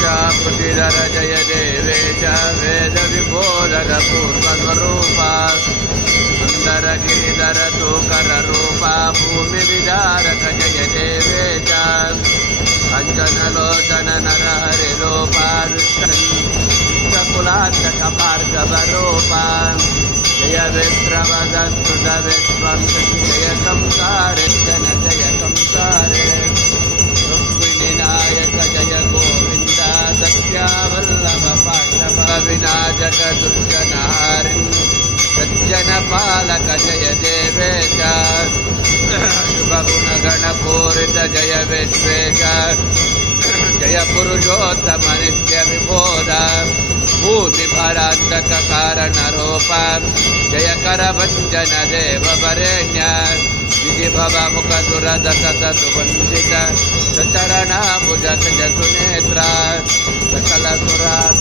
पुटिधर जय देवेश वेद विबोधक पूर्वस्वरूपा सुंदर गिरिधर तोकर रूपा भूमि विदारक जय देवेश अंजन लोचन नर हरि रूपा कुलांतक भार्गव रूपा जय विप्रवदस्तुत विश्वं जय संसारे जन जय संसारे रुक्मिणीनायक जय गोविंद सत्यावल्लभ पाण्डव विनाशक दुर्जनहारिन् सज्जन पालक जय देवेश शुभगुण गणपूरित जय विश्वेश जय पुरुषोत्तम नित्य विबोध भूमि भरांतक कारण रूप जय करभंजन देव वरेण्य विधि भव मुख दुरद सत सुवंदित सचरणा भुजग सुनेत्र सकल सुरा